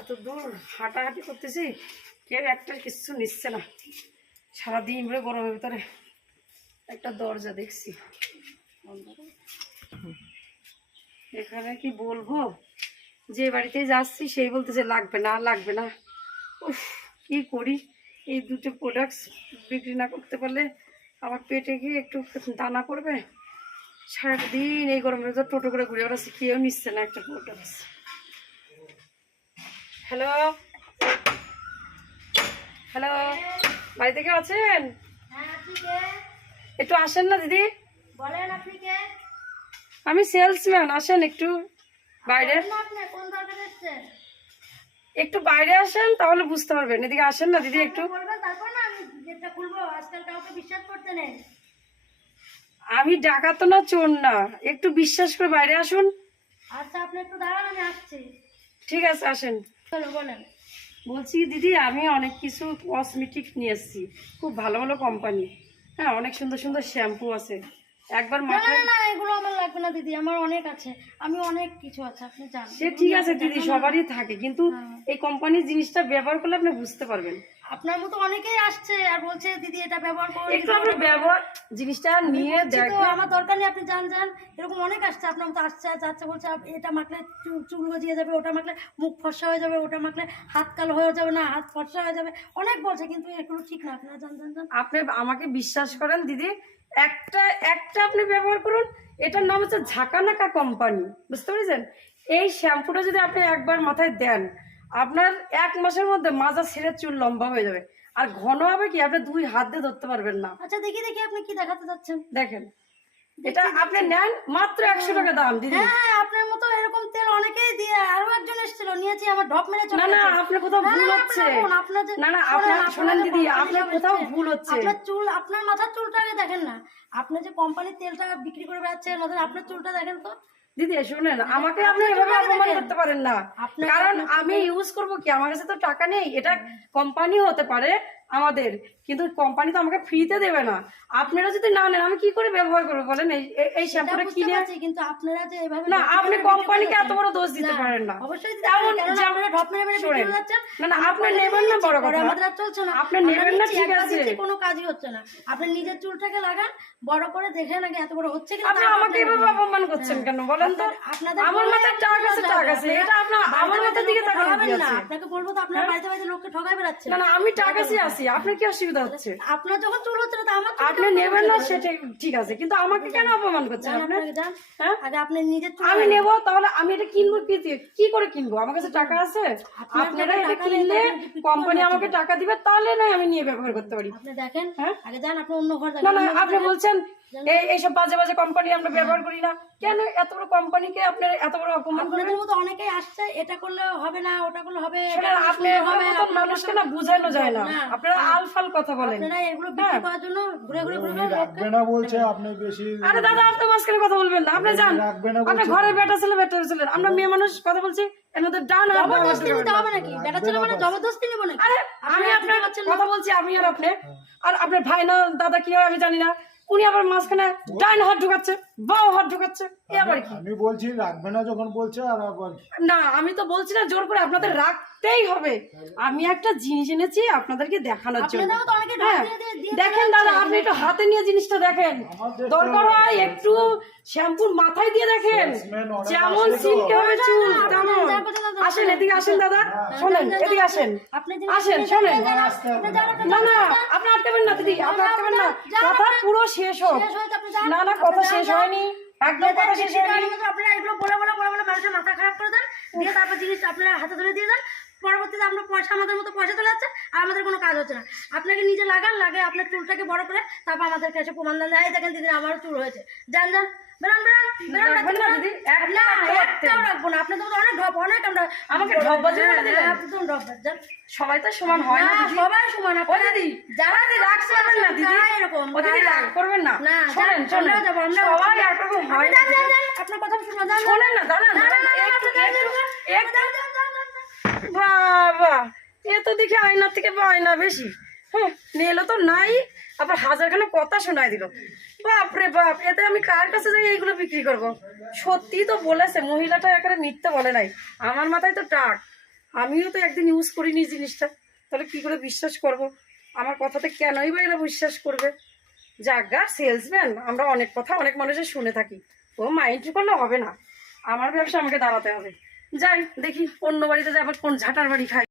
এত দূর হাঁটাহাঁটি করতেছি, কেউ একটা কিছু নিচ্ছে না। সারাদিন ধরে গরমের ভিতরে একটা দরজা দেখছি। এখানে কি বলব? যে বাড়িতে যাচ্ছি, সেই বলতেছে লাগবে না লাগবে না। উফ, কি করি? এই দুটো প্রোডাক্টস বিক্রি না করতে পারলে আমার পেটে গিয়ে একটু দানা পড়বে। সারাদিন এই গরমের ভিতর টোটো করে ঘুরে বেড়াচ্ছি কেউ নিচ্ছে না একটা প্রোডাক্টস হ্যালো হ্যালো বাড়িতে কেউ আছেন? হ্যাঁ একটু আসেন না দিদি। বলেন আপনি কে? আমি সেলসম্যান আসেন একটু বাইরে। একটু বাইরে আসেন তাহলে বুঝতে পারবেন। এদিকে আসেন না দিদি একটু। গেটটা খুলবো? আজকাল কাউকে বিশ্বাস করতে নেই। আমি ডাকাতো না চোর না। একটু বিশ্বাস করে বাইরে আসুন। আচ্ছা আপনি একটু দাঁড়ান আমি আসছি। ঠিক আছে আসেন। চলো বলেন। বলছি দিদি আমি অনেক কিছু কসমেটিক নিয়ে এসেছি। খুব ভালো ভালো কোম্পানি হ্যাঁ অনেক সুন্দর সুন্দর শ্যাম্পু আছে। একবার না না না এগুলো আমার লাগবে না দিদি আমার অনেক আছে। আমি অনেক কিছু আছে আপনি জানেন সে ঠিক আছে দিদি সবারই থাকে কিন্তু হ্যাঁ। এই কোম্পানির জিনিসটা ব্যবহার করলে আপনি বুঝতে পারবেন। আপনার মতো অনেকেই আসছে আর বলছে দিদি এটা ব্যবহার করুন একটু আপনি ব্যবহার জিনিসটা নিয়ে দেখবেন আমার দরকার নেই আপনি যান যান। এরকম অনেক আসছে আপনার মতো আসছে যাচ্ছে বলছে এটা মাখলে চুল চুল গজিয়ে যাবে ওটা মাখলে মুখ ফর্সা হয়ে যাবে ওটা মাখলে হাত কালো হয়ে যাবে না হাত ফর্সা হয়ে যাবে। অনেক বলছে কিন্তু এগুলো ঠিক না আপনারা যান যান যান। আপনি আমাকে বিশ্বাস করেন দিদি একটা একটা আপনি ব্যবহার করুন এটার নাম হচ্ছে ঝাঁকানাকা কোম্পানি। বুঝতে পেরেছেন? এই শ্যাম্পুটা যদি আপনি একবার মাথায় দেন আপনার এক মাসের মধ্যে মাজা ছেড়ে চুল লম্বা হয়ে যাবে। আর ঘন হবে কি আপনি দুই হাত দিয়ে ধরতে পারবেন না। আচ্ছা দেখি দেখি আপনি কি দেখাতে চাচ্ছেন। দেখেন। এটা আপনি নেন মাত্র একশো টাকা দাম দিদি। হ্যাঁ হ্যাঁ, আপনার মতো এরকম তেল অনেকেই দিয়ে আরও একজন এসেছিল নিয়েছি আমার ঢপ মেরে চলে না না আপনার কোথাও না, ভুল হচ্ছে। আপনি রাখুন, আপনার যে- না না আপনার শোনেন দিদি আপনার কোথাও ভুল হচ্ছে। আপনার চুল আপনার মাথার চুলটা আগে দেখেন না। আপনি যে কোম্পানির তেলটা বিক্রি করে বেড়াচ্ছেন ওদের আপনার চুলটা দেখেন তো। দিদি শোনেন আমাকে আপনি এভাবে অপমান করতে পারেন না। কারণ আমি ইউজ করব কি? আমার কাছে তো টাকা নেই। এটা কোম্পানি হতে পারে আমাদের। কিন্তু কোম্পানি তো আমাকে ফ্রিতে দেবে না। আপনারা যদি না নেন আমি কি করে ব্যবহার করব বলেন? এই শ্যাম্পুটা কিনে কিন্তু আপনারা যে এভাবে না আপনি কোম্পানিকে এত বড় দোষ দিতে পারেন না। অবশ্যই যেমন- আপনারা ঢপ মেরে মেরে যাচ্ছেন, না না আপনি নেবেন না বড় কথা। আমাদের চলছে না। আপনি নেবেন না ঠিক আছে। কোনো কাজই হচ্ছে না। আপনি নিজের চুলটাকে লাগান বড় করে দেখেন আগে এত বড় হচ্ছে আপনি আমাকে এভাবে অপমান করছেন কেন বলেন তো? আপনাদের আমার বলে মাথায় টাক আছে টাক আছে। এটা আপনার আমার মাথার দিকে কি না। আপনাকে বলব তো আপনার বাড়িতে বাড়িতে লোককে না না আমি টাকা আছে। আছি আপনার কি অসুবিধা হচ্ছে? আপনার যখন চুল হচ্ছে না আমার আপনি নেবেন না হচ্ছে সেটা ঠিক আছে কিন্তু আমাকে কেন অপমান করছেন আপনি? হ্যাঁ? আগে আপনি চুল আমি নেব তাহলে আমি এটা কিনবো কি দিয়ে? কি করে কিনবো? আমার কাছে টাকা আছে? আপনারা এটা কিনলে কোম্পানি আমাকে টাকা দিবে তাহলে নয় আমি নিয়ে ব্যবহার করতে পারি। আপনি দেখেন হ্যাঁ? আগে যান আপনি অন্য ঘর না না আপনি বলছেন এই এইসব বাজে বাজে কোম্পানি আমরা ব্যবহার করি না। কেন এত বড় কোম্পানিকে আপনারা এত বড় অপমান আপনাদের মতো অনেকেই আসছে এটা করলে হবে না ওটা করলে হবে আপনি হবে, মানুষকে না বুঝানো যায় না। না, আপনারা আলফাল কথা বলেন। আপনারা এগুলো বিক্রি হ্যাঁ। করার জন্য ঘুরে ঘুরে ঘুরে রাখবে না বলছে আপনি বেশি আরে দাদা আপনি মাঝখানে কথা বলবেন না। আপনি যান। রাখবে না আপনার বলছে। ঘরে বেটা ছেলে বেটা ছেলে আমরা মেয়ে মানুষ কথা বলছি এর মধ্যে ডান হাত বাম হাত জবরদস্তি নিতে হবে নাকি? বেটা ছেলে মানে জবরদস্তি নিব নাকি? আরে আমি আপনার কথা বলছি আমি আর আপনি। আর আপনার ভাই না দাদা কি হয় আমি জানি না। উনি আবার মাঝখানে ডান হাত ঢুকাচ্ছে বাম হাত ঢুকাচ্ছে। আবার কি? আমি বলছি রাখবে না যখন বলছে আর আবার না আমি তো বলছি না জোর করে আপনাদের রাখতেই হবে। আমি একটা জিনিস এনেছি আপনাদেরকে দেখানোর জন্য। হ্যাঁ দেখেন দাদা আপনি একটু হাতে নিয়ে জিনিসটা দেখেন। দরকার হয় একটু শ্যাম্পুর মাথায় দিয়ে দেখেন। যেমন। সিল্কে হবে চুল তেমন। আসেন এদিকে আসেন দাদা। শোনেন যান, যান, এদিকে আসেন। আসেন শোনেন। না না আপনি আটকাবেন না দিদি আপনি আটকাবেন না। কথা পুরো শেষ হোক। না না কথা শেষ হয়নি। একদম কথা শেষ আপনারা এগুলো বলে বলে বলে বলে মানুষের মাথা খারাপ করে দেন দিয়ে তারপর জিনিস আপনারা হাতে ধরে দিয়ে দেন পরবর্তীতে আপনার পয়সা আমাদের মতো পয়সা চলে যাচ্ছে আর আমাদের কোনো কাজ হচ্ছে না। আপনাকে নিজে লাগান লাগে আপনার চুলটাকে বড় করে তারপর আমাদের কাছে প্রমাণ দেন এই দেখেন দিদি আমারও চুল হয়েছে। যান যান। বেরান বেরান একটাও রাখব না। আপনাদের তো অনেক ঢপ অনেক আমরা আমাকে ঢপ হ্যাঁ? হ্যাঁ, আপনি তো ঢপ বাজান। সবাই তো সমান হয় না সবাই সমান। দিদি যারা করবেন না দিদি? তারা এরকম ও রাগ করবেন না। না শোনেন শোনেন। আমরাও যাব, আমরাও সবাই একরকম হয় না যান, যান, যান, আপনার কথা শুনব, যান, যান। শোনেন না দাঁড়ান না, না, না, না, দাঁড়ান, আপনি যান, যান, যান। একটু- একটু- যান, যান, যান, যান, যান। বাবা এ তো দেখি আয়নার থেকে বায়না বেশি। হ্যাঁ নিলো তো নাই আবার হাজারখানা কথা শোনায় দিল। বাপ এতে আমি কার কাছে যাই এইগুলো বিক্রি করব? সত্যি তো বলেছে মহিলাটা এখানে মিথ্যা বলে নাই। আমার মাথায় তো টাক। আমিও তো একদিন ইউজ করিনি জিনিসটা। তাহলে কি করে বিশ্বাস করব? আমার কথাতে কেনই বা এরা বিশ্বাস করবে? যাগা সেলসম্যান আমরা অনেক কথা অনেক মানুষের শুনে থাকি। ও মাইন্ড করলে হবে না। আমার ব্যবসা আমাকে দাঁড়াতে হবে। যাই, দেখি অন্য বাড়িতে যাবার কোন ঝাঁটার বাড়ি খাই।